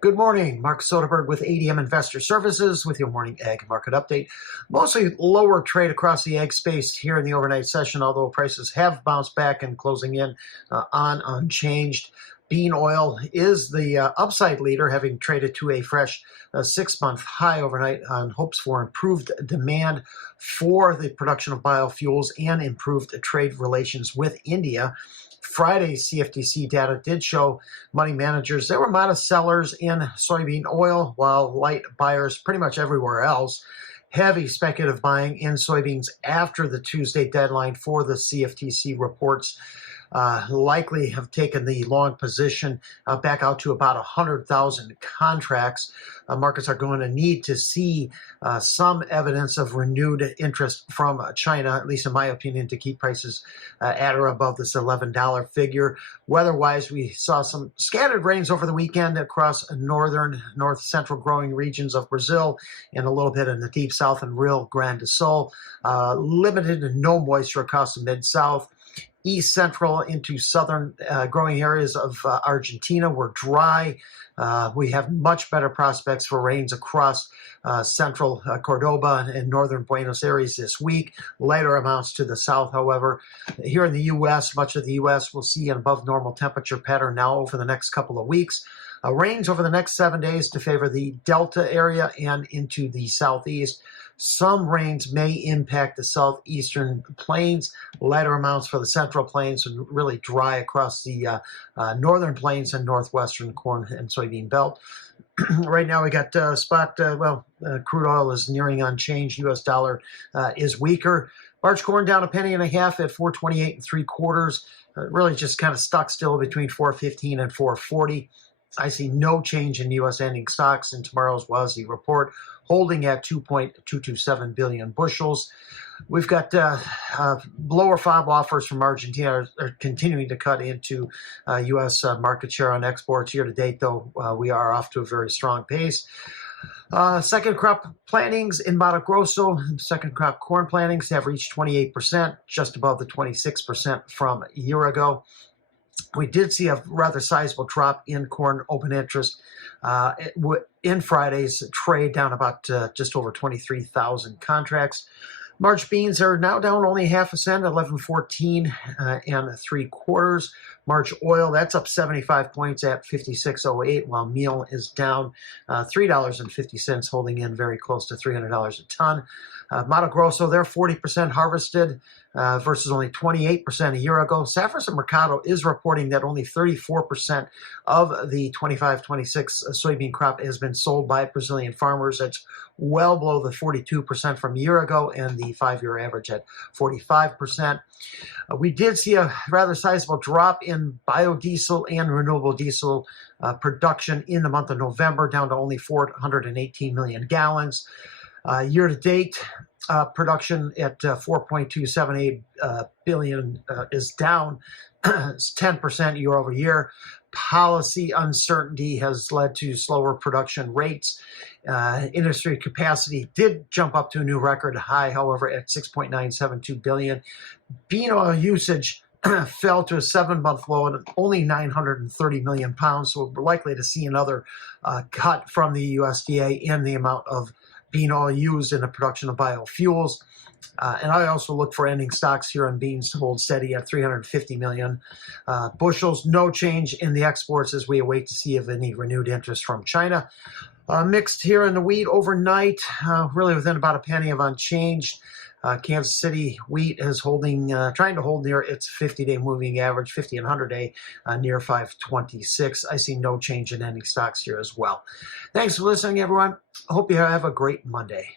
Good morning. Mark Soderberg with ADM Investor Services with your morning ag market update. Mostly lower trade across the ag space here in the overnight session, although prices have bounced back and closing in on unchanged. Bean oil is the upside leader, having traded to a fresh 6-month high overnight on hopes for improved demand for the production of biofuels and improved trade relations with India. Friday's CFTC data did show money managers, there were modest sellers in soybean oil, while light buyers pretty much everywhere else. Heavy speculative buying in soybeans after the Tuesday deadline for the CFTC reports likely have taken the long position back out to about 100,000 contracts. Markets are going to need to see some evidence of renewed interest from China, at least in my opinion, to keep prices at or above this $11 figure. Weather-wise, we saw some scattered rains over the weekend across northern, north-central growing regions of Brazil and a little bit in the deep south and Rio Grande do Sul. Limited and no moisture across the mid-south. East central into southern growing areas of Argentina were dry. We have much better prospects for rains across central Cordoba and northern Buenos Aires this week. Lighter amounts to the south, however. Here in the U.S., much of the U.S. will see an above normal temperature pattern now over the next couple of weeks. Rains over the next 7 days to favor the Delta area and into the southeast. Some rains may impact the southeastern plains, lighter amounts for the central plains, and really dry across the northern plains and northwestern corn and soybean belt. Right now we got crude oil is nearing unchanged. U.S. dollar is weaker. March corn down 1.5 pennies at 4.28 3/4. Really just kind of stuck still between 4.15 and 4.40. I see no change in U.S. ending stocks in tomorrow's WASDE report, holding at 2.227 billion bushels. We've got lower FOB offers from Argentina are continuing to cut into U.S. market share on exports. Year to date, though, we are off to a very strong pace. Second crop plantings in Mato Grosso, second crop corn plantings have reached 28%, just above the 26% from a year ago. We did see a rather sizable drop in corn open interest in Friday's trade, down about just over 23,000 contracts. March beans are now down only 0.5 cent, 11.14 and 3/4. March oil, that's up 75 points at 56.08, while meal is down $3.50, holding in very close to $300 a ton. Mato Grosso, they're 40% harvested versus only 28% a year ago. Saffron and Mercado is reporting that only 34% of the 25-26 soybean crop has been sold by Brazilian farmers. That's well below the 42% from a year ago and the 5-year average at 45%. We did see a rather sizable drop in biodiesel and renewable diesel production in the month of November, down to only 418 million gallons. Year to date, production at 4.278 billion is down 10% year over year. Policy uncertainty has led to slower production rates. Industry capacity did jump up to a new record high, however, at 6.972 billion. Bean oil usage fell to a 7-month low at only 930 million pounds, so we're likely to see another cut from the USDA in the amount of bean oil used in the production of biofuels. And I also look for ending stocks here on beans to hold steady at 350 million bushels. No change in the exports as we await to see if any renewed interest from China. Mixed here in the wheat overnight, really within about 1 penny of unchanged. Kansas City wheat is trying to hold near its 50-day moving average, 50 and 100-day near 526. I see no change in ending stocks here as well. Thanks for listening, everyone. I hope you have a great Monday.